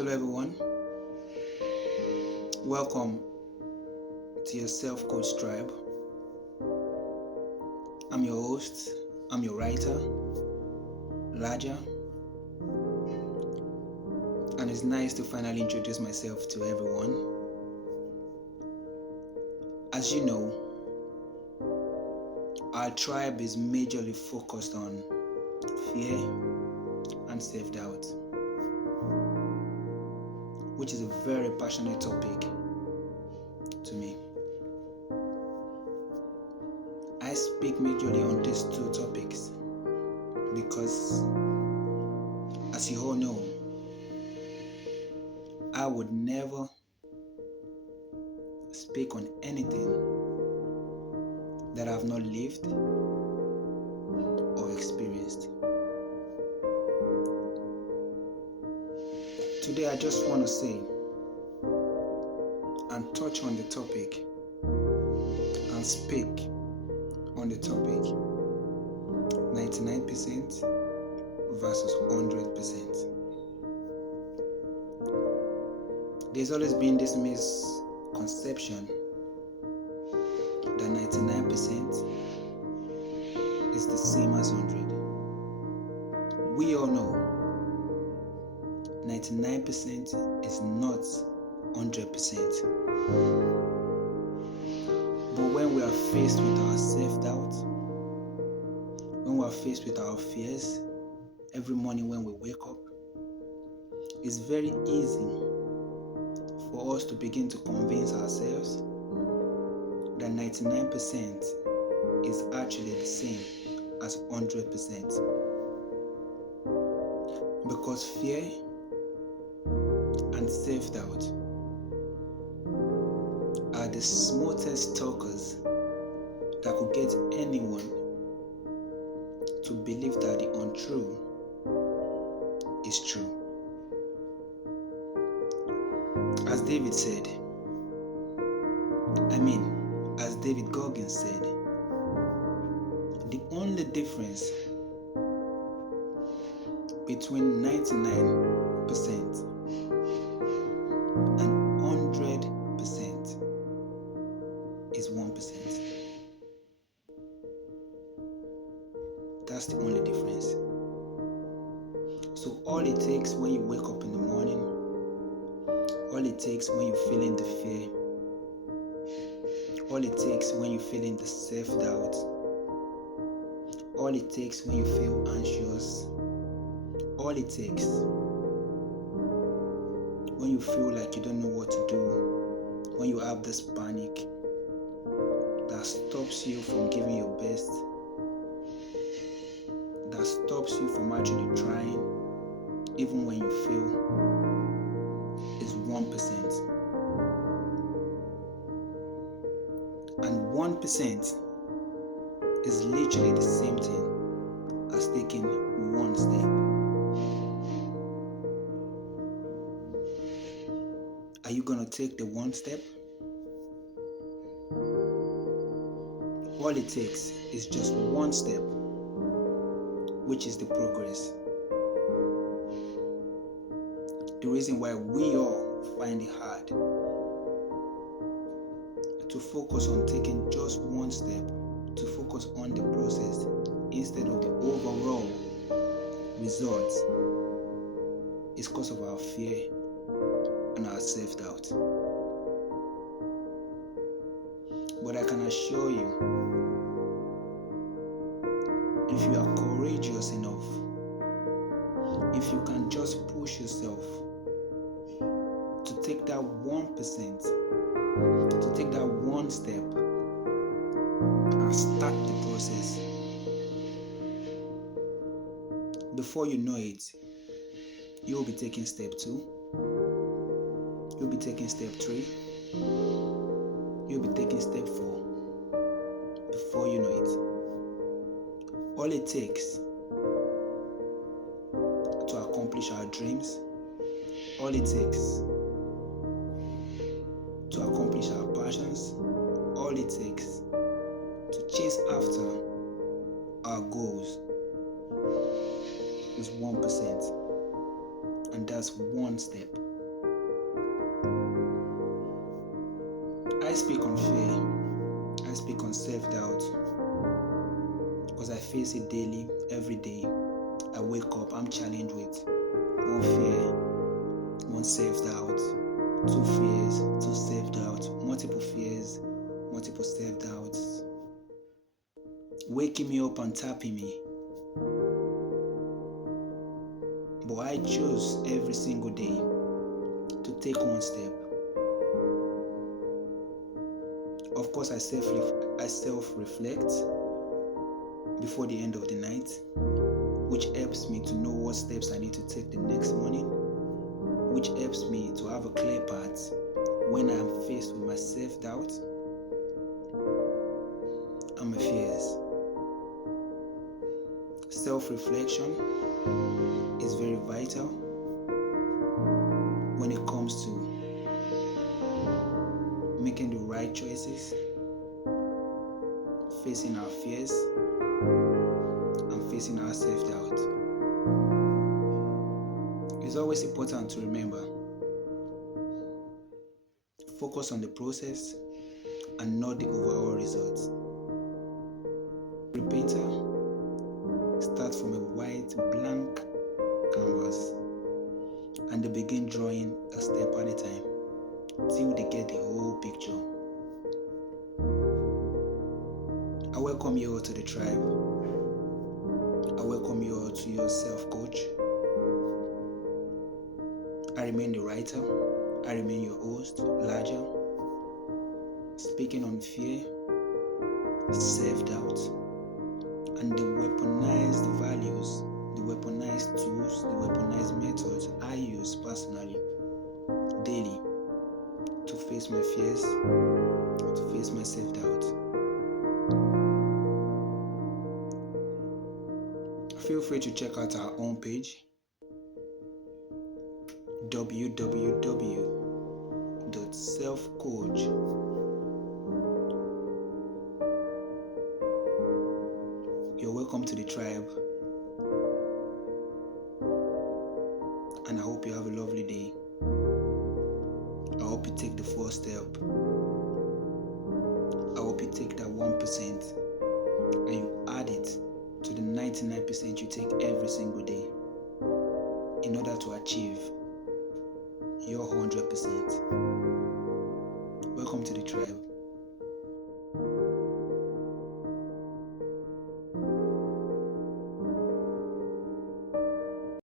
Hello, everyone. Welcome to your Self Coach Tribe. I'm your host, I'm your writer, Laja, and it's nice to finally introduce myself to everyone. As you know, our tribe is majorly focused on fear and self-doubt, which is a very passionate topic to me. I speak majorly on these two topics because, as you all know, I would never speak on anything that I've not lived or experienced. Today I just want to say and touch on the topic and speak on the topic 99% versus 100%. There's always been this misconception that 99% is the same as 100. We all know 99% is not 100%. But when we are faced with our self-doubt, when we are faced with our fears, every morning when we wake up, it's very easy for us to begin to convince ourselves that 99% is actually the same as 100%. Because fear and self-doubt are the smoothest talkers that could get anyone to believe that the untrue is true. As David said, as David Goggins said, the only difference between 99% and 100% is 1%. That's the only difference. So all it takes when you wake up in the morning, all it takes when you're feeling the fear, all it takes when you're feeling the self-doubt, all it takes when you feel anxious, all it takes when you feel like you don't know what to do, when you have this panic that stops you from giving your best, that stops you from actually trying, even when you fail, is 1%. And 1% is literally the same thing as taking one step. Are you going to take the one step? All it takes is just one step, which is the progress. The reason why we all find it hard to focus on taking just one step, to focus on the process instead of the overall results, is because of our fear and our self-doubt. But I can assure you, if you are courageous enough, if you can just push yourself to take that 1%, to take that one step and start the process, before you know it, you'll be taking step 2, you'll be taking step 3, you'll be taking step 4. Before you know it, all it takes to accomplish our dreams, all it takes to accomplish our passions, all it takes to chase after our goals is 1%. And that's one step. self-doubt because I face it daily, every day. I wake up, I'm challenged with one fear, one self-doubt, two fears, two self-doubt, multiple fears, multiple self-doubts, waking me up and tapping me. But I choose every single day to take one step. Of course, I self-reflect before the end of the night, which helps me to know what steps I need to take the next morning, which helps me to have a clear path when I'm faced with my self-doubt and my fears. Self-reflection is very vital when it comes to making the right choices, facing our fears, and facing our self-doubt. It's always important to remember, focus on the process and not the overall results. Every painter starts from a white blank canvas and they begin drawing a step at a time till they get the whole picture. I welcome you all to the tribe. I welcome you all to your self-coach. I remain the writer. I remain your host, Larger, speaking on fear, self-doubt, and the weaponized values, the weaponized tools, the weaponized methods I use personally, daily, to face my fears, to face my self-doubt. Feel free to check out our own page, www.selfcoach. You're welcome to the tribe, and I hope you have a lovely day. I hope you take the first step. I hope you take that 1% and you add it to the 99% you take every single day in order to achieve your 100%. Welcome to the tribe.